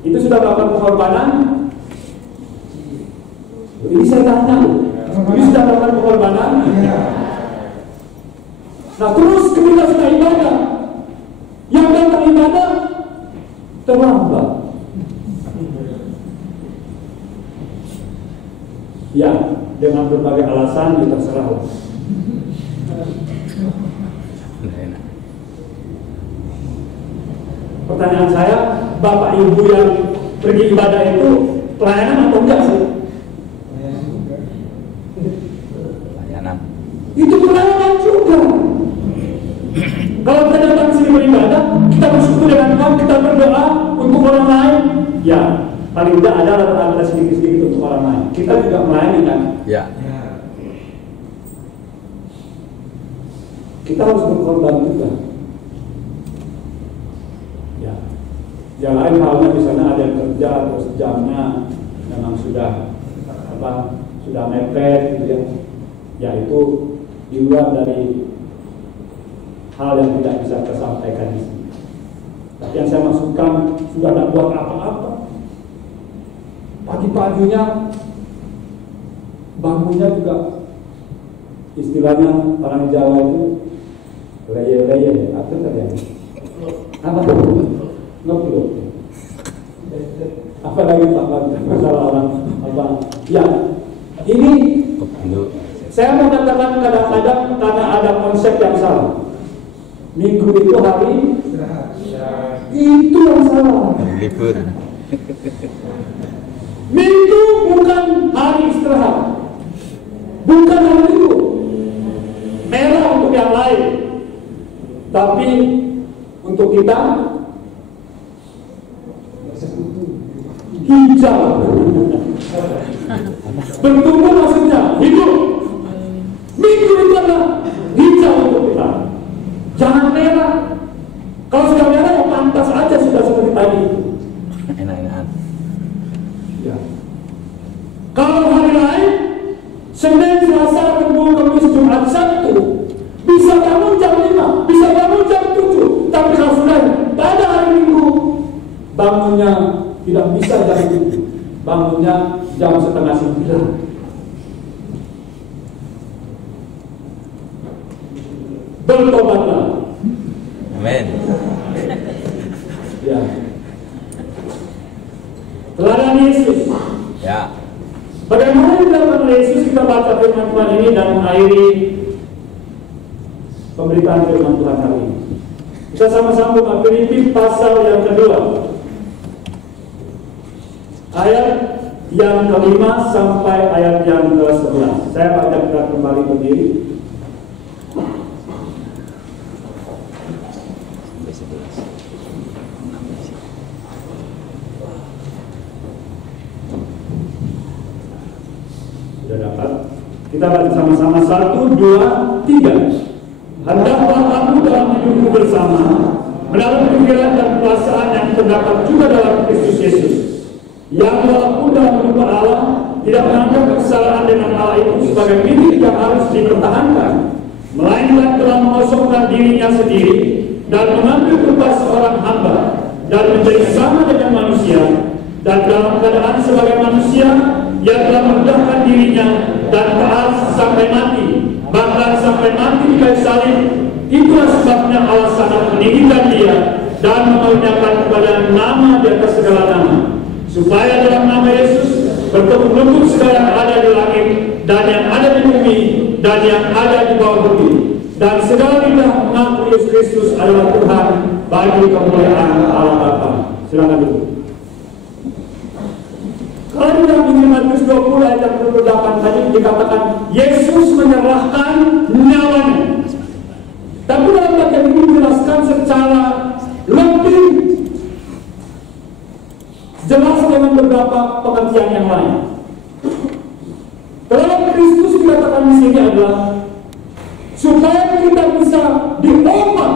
Itu sudah melakukan pengorbanan. Ini saya tanya, ini sudah melakukan pengorbanan. Nah, terus ketika sudah ibadah, yang datang ibadah terlambat. Ya, dengan berbagai alasan kita terserah. Pertanyaan saya, Bapak Ibu yang pergi ibadah itu pelayanan atau enggak sih? Pelayanan. Itu pelayanan juga. Kalau kita datang sini beribadah, kita bersyukur dengan Tuhan, kita berdoa untuk orang lain. Ya, paling tidak ada sedikit-sedikit untuk orang lain. Kita juga melayani kan? Ya. Kita harus berkorban juga. Ya, yang lain halnya di sana ada yang kerja terus jamnya memang sudah mepet gitu ya. Ya, itu di luar dari hal yang tidak bisa tersampaikan di sini. Tapi yang saya maksudkan sudah tidak buat apa-apa. Pagi-paginya bangunnya juga istilahnya orang Jawa itu leye-leye, apa tadi? Apa? Ngeplok. Apa lagi Pak? Masalah orang apa? Ya, ini saya mau katakan kadang-kadang karena ada konsep yang salah. Minggu itu hari itu yang salah. Libur. Minggu bukan hari istirahat, bukan hari libur. Merah untuk yang lain, tapi untuk kita hijau. Bertumbuh maksudnya hidup. Minggu itu adalah hijau untuk kita. Jangan merah. Kalau sudah merah ya pantas aja sudah seperti tadi. Enak-enakan. Ya. Kalau hari lain, Senin, Selasa, Rabu, Kamis, Jumat, Sabtu, bisa bangun jam 5, bisa bangun jam 7. Tapi kalau sudah pada hari Minggu, bangunnya tidak bisa jam 7, bangunnya jam setengah 9. Bertobatlah. Amin. Ya. Teladan Yesus. Ya. Bagaimana dalam Yesus kita baca firman Tuhan ini dan mengakhiri pemberitaan firman Tuhan hari ini. Kita sama-sama buka Filipi pasal yang kedua, ayat yang kelima sampai ayat yang ke-11. Saya ajak kita kembali berdiri. Sudah dapat? Kita baca sama-sama 1, 2, 3. Hendaklah kamu dalam hidupmu bersama melalui pikiran dan perasaan yang terdapat juga dalam Kristus Yesus, yang walaupun dalam hidup Allah tidak menganggap kesalahan dengan Allah itu sebagai milik yang harus dipertahankan, melainkan telah mengosongkan dirinya sendiri dan mengambil rupa seorang hamba dan menjadi sama dengan manusia, dan dalam keadaan sebagai manusia ia telah merendahkan dirinya dan taat sampai mati, bahkan sampai mati di kayu salib. Itulah sebabnya Allah sangat meninggikan dia dan mengaruniakan kepada nama di atas segala nama, supaya dalam nama Yesus bertumbuh segala yang ada di langit dan yang ada di bumi dan yang ada di bawah bumi, dan segala lidah mengaku Yesus Kristus adalah Tuhan bagi kemuliaan Allah Bapa. Silakan dulu. Kalau di dalam Injil Matius 20 ayat 28 tadi dikatakan Yesus menyerahkan nyawanya. Tapi dalam bagian ini dijelaskan secara lebih jelas dengan beberapa pengertian yang lain. Kalau Kristus dikatakan di sini adalah supaya kita bisa diubah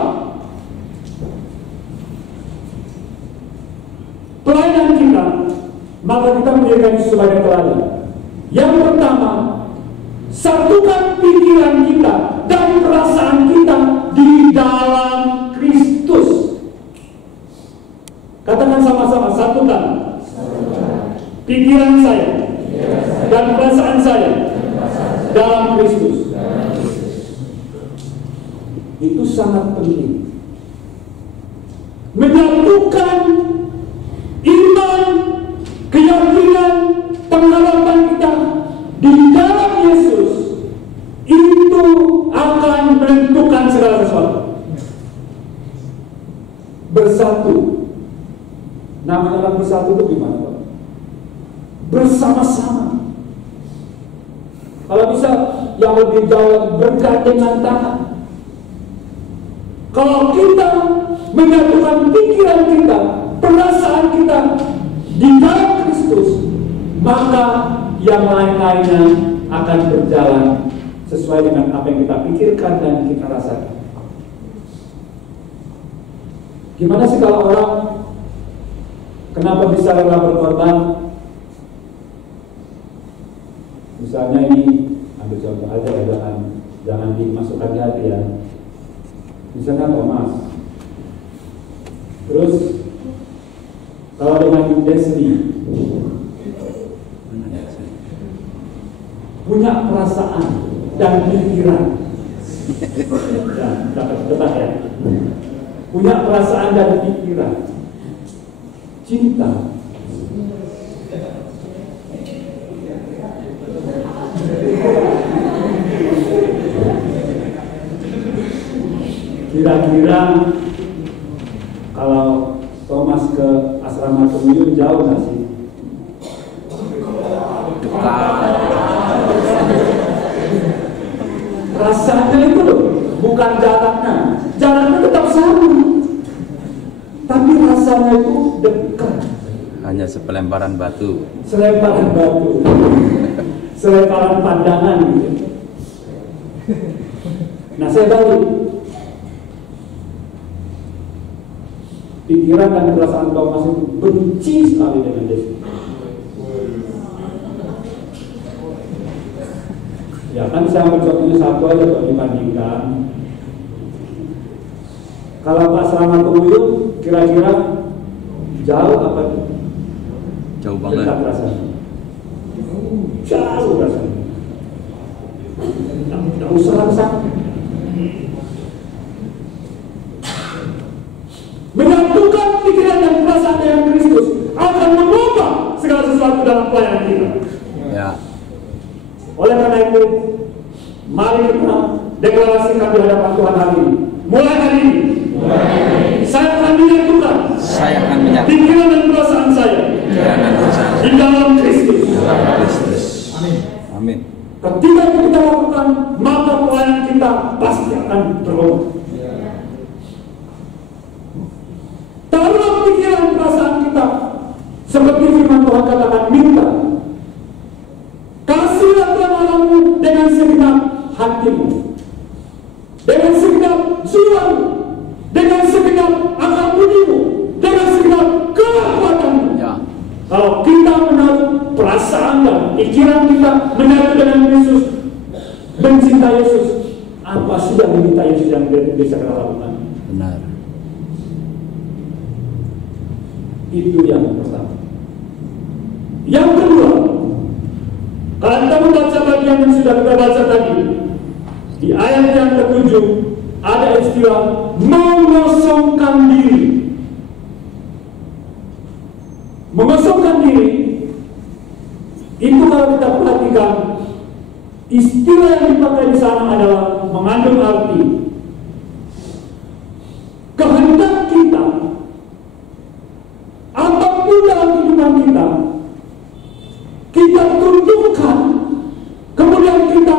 pelayanan kita, maka kita menjadikan sebagai teladan. Yang pertama, satukan pikiran kita dan perasaan kita di dalam Kristus. Katakan sama-sama, satukan pikiran saya dan perasaan saya dalam Kristus. Itu sangat penting. Menyatukan iman, keyakinan, pengharapan kita di dalam Yesus, itu akan menentukan segala sesuatu. Bersatu. Namanya orang bersatu itu gimana, Pak? Bersama-sama. Kalau bisa yang lebih jauh, bergandengan tangan. Kalau kita menyatukan pikiran kita, perasaan kita di dalam Kristus, maka yang lain-lainnya akan berjalan sesuai dengan apa yang kita pikirkan dan kita rasakan. Gimana sih kalau orang kenapa bisa rela berkorban? Misalnya ini, ambil contoh aja ya, jangan dimasukkan di hati ya. Misalnya Thomas, terus kalau dengan Desni punya perasaan dan pikiran, ya, dapat debat ya, punya perasaan dan pikiran, cinta, kira-kira kalau Thomas ke asrama Tumuyun jauh nggak sih? Dekat. Rasanya itu loh, bukan jaraknya. Jaraknya tetap sama, tapi rasanya itu dekat. Hanya sepelemparan batu. Selemparan batu, selemparan pandangan gitu. Nah, saya balik. Pikiran dan perasaan Thomas itu benci sekali dengan Yesus. Ya kan saya mencoba satu aja kalau dibandingkan. Kalau Pak Selamat Tumuyun kira-kira jauh apa? Jauh banget. Dekat rasanya. Jauh rasanya. Tidak usah langsung. Menyatukan pikiran dan perasaan dengan Kristus akan mengubah segala sesuatu dalam pelayanan kita. Ya. Oleh karena itu, mari kita deklarasikan di hadapan Tuhan hari ini. Mulai hari ini, Saya akan menyatukan Saya akan menyatukan pikiran dan perasaan saya pikiran dan perasaan di dalam Kristus. dalam Kristus. Amin. Amin. Ketika itu kita lakukan, maka pelayanan kita pasti akan berubah. Taruhlah pikiran perasaan kita seperti firman Tuhan katakan, minta. Kasihlah Tuhan Allahmu dengan segenap hatimu, dengan segenap jiwamu, dengan segenap akal budimu, dengan segenap kekuatanmu. Ya. Kalau kita menaruh perasaan dan pikiran kita menyatu dengan Yesus, mencintai Yesus, apa sih yang diminta Yesus yang bisa kita lakukan? Benar. Itu yang pertama. Yang kedua, kalau kita membaca bagian yang sudah kita baca tadi, di ayat yang ke-7 ada istilah mengosongkan diri. Mengosongkan diri itu kalau kita perhatikan, istilah yang dipakai di sana adalah mengandung arti kehendak kita, apapun dalam kehidupan kita, kita tundukkan, kemudian kita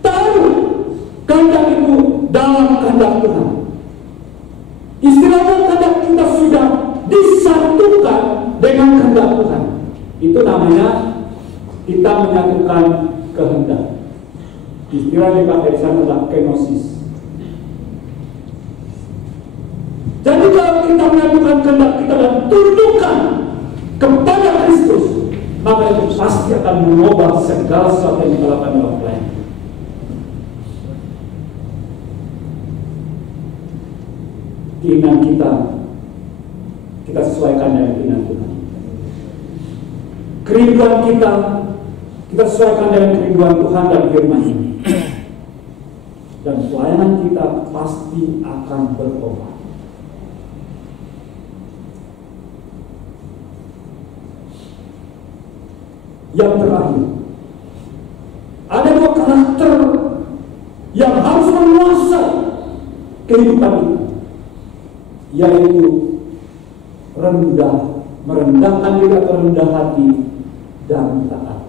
taruh kehendak itu dalam kehendak Tuhan. Istilahnya kehendak kita sudah disatukan dengan kehendak Tuhan. Itu namanya kita menyatukan kehendak. Istilah yang dipakai di sana adalah kenosis. Jadi kalau kita menyatukan kehendak kita dan tundukkan kepada Kristus, maka itu pasti akan mengubah segala sesuatu yang kita lakukan dalam pelayanan. Keinginan kita sesuaikan dengan keinginan Tuhan. Kerinduan kita sesuaikan dengan kerinduan Tuhan dan firman-Nya. Dan pelayanan kita pasti akan berubah. Yang terakhir, ada dua karakter yang harus menguasai kehidupan kita, yaitu merendahkan diri atau rendah hati dan taat.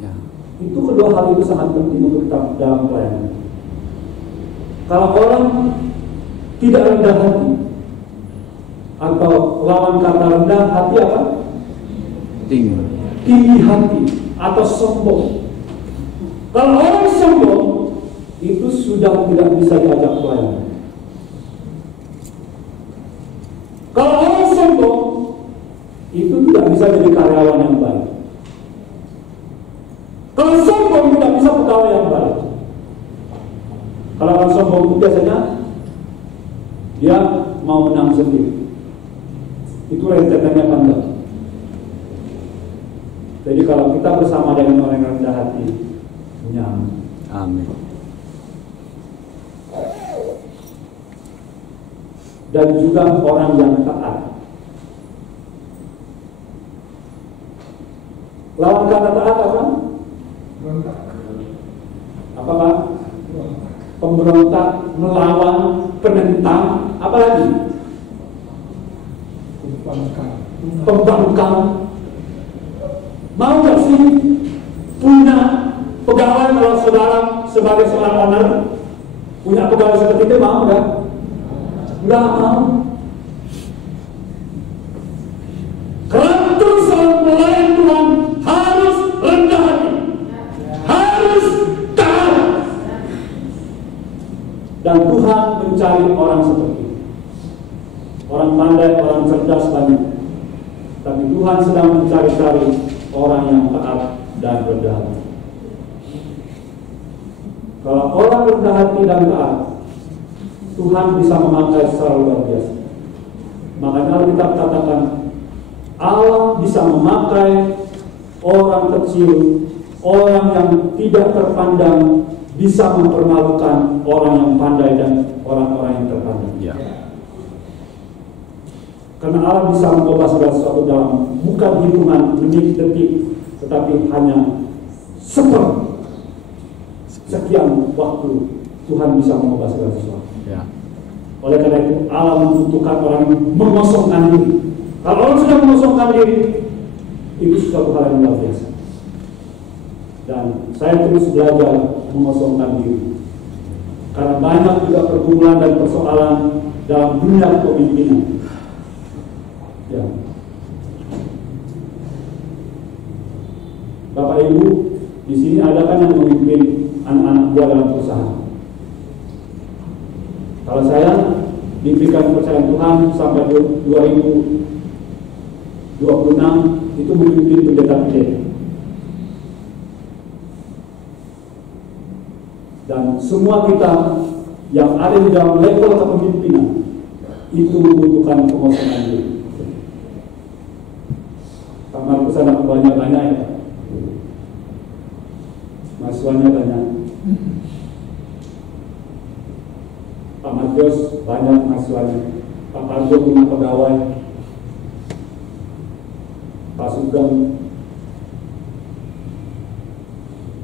Ya. Itu kedua hal itu sangat penting untuk kita dalam pelayanan. Kalau orang tidak rendah hati, atau lawan kata rendah hati apa? Tinggi hati atau sombong. Kalau orang sombong, itu sudah tidak bisa diajak pelayanan. Kalau orang sombong, itu tidak bisa jadi karyawan yang baik. Kalau sombong tidak bisa pegawai yang baik. Kalau orang sombong itu biasanya dia mau menang sendiri. Itu rentetannya pandang. Jadi kalau kita bersama dengan orang yang rendah hati, nyaman. Amin. Dan juga orang yang taat. Lawan kata taat apa? Berontak. Apa Pak? Pemberontak, melawan, penentang, apa lagi? Pembangkang. Mau gak sih punya pegawai kalau saudara sebagai seorang owner punya pegawai seperti itu, mau gak? Nggak mau. Karakter seorang pelayan Tuhan harus rendah hati, harus taat. Dan Tuhan mencari orang seperti itu. Orang pandai, orang cerdas banyak. Tapi Tuhan sedang mencari-cari orang yang taat dan rendah hati. Kalau orang rendah hati dan taat, Tuhan bisa memakai secara luar biasa. Makanya kita katakan Allah bisa memakai orang kecil, orang yang tidak terpandang, bisa mempermalukan orang yang pandai dan orang-orang yang terpandang. Ya. Karena Allah bisa mengubah segala sesuatu dalam bukan hitungan menit-detik, tetapi hanya sekian waktu Tuhan bisa mengubah segala sesuatu. Ya. Oleh karena itu Allah membutuhkan orang yang mengosongkan diri. Kalau orang sudah mengosongkan diri, itu suatu hal yang luar biasa. Dan saya terus belajar mengosongkan diri. Karena banyak juga pergumulan dan persoalan dalam dunia kepemimpinan. Ya. Bapak Ibu, di sini ada kan yang memimpin anak-anak buah dalam perusahaan. Kalau saya diberikan kepercayaan Tuhan sampai 2026 itu memimpin pendeta-pendeta. Dan semua kita yang ada di dalam level kepemimpinan itu membutuhkan pengosongan diri. Kamar kesana banyak-banyak ya. Mahasiswanya banyak. Pak Marjos banyak mahasiswanya. Pak Parjo punya pegawai. Pak Sugeng,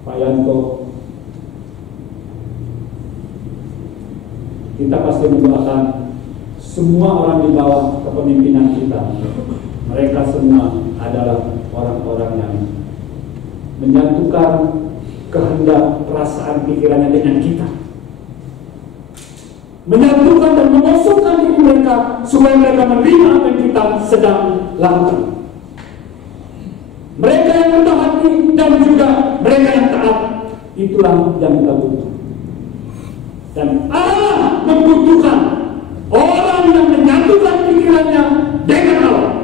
Pak Yanto. Kita pasti mendoakan semua orang di bawah kepemimpinan kita. Mereka semua adalah orang-orang yang menyatukan kehendak, perasaan, pikirannya dengan kita. Menyatukan dan mengosongkan diri mereka supaya mereka menerima apa yang kita sedang lakukan. Mereka yang rendah hati dan juga mereka yang taat, itulah yang kita butuh. Dan Allah membutuhkan orang yang menyatukan pikirannya dengan Allah,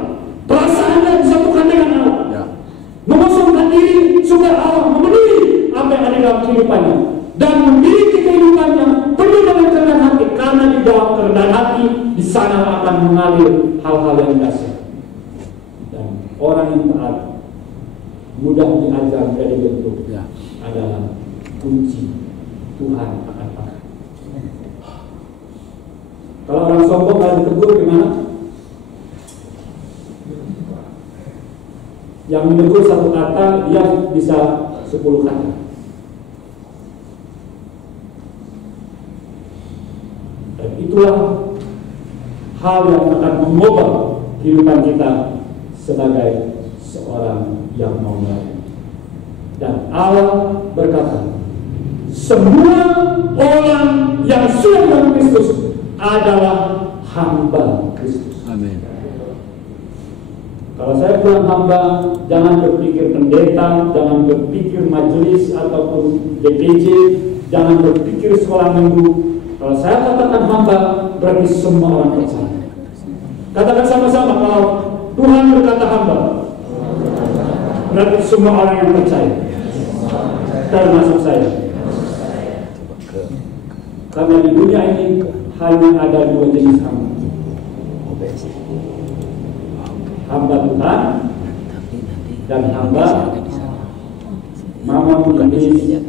perasaannya disatukan dengan Allah, ya. Mengosongkan diri supaya Allah memenuhi apa yang ada dalam kehidupannya dan memiliki kehidupannya penuh dengan kerendahan hati, karena di dalam kerendahan hati di sana akan mengalir hal-hal yang dahsyat. Dan orang yang taat mudah diajar dan dibentuk, ya, adalah kunci Tuhan akan pakai. Kalau orang sombong kalau ditegur gimana? Yang menegur satu kata, dia bisa 10 kata. Dan itulah hal yang akan mengubah kehidupan kita sebagai seorang yang mau melayani. Dan Allah berkata, semua orang yang sudah dalam Kristus adalah hamba Kristus. Amin. Kalau saya bilang hamba, jangan berpikir pendeta, jangan berpikir majelis ataupun DPJ, jangan berpikir sekolah minggu. Kalau saya katakan hamba, berarti semua orang percaya. Katakan sama-sama, kalau Tuhan berkata hamba, berarti semua orang yang percaya, termasuk saya. Karena di dunia ini hanya ada 2 jenis hamba. Hamba Tuhan dan hamba mama mungkin dunia.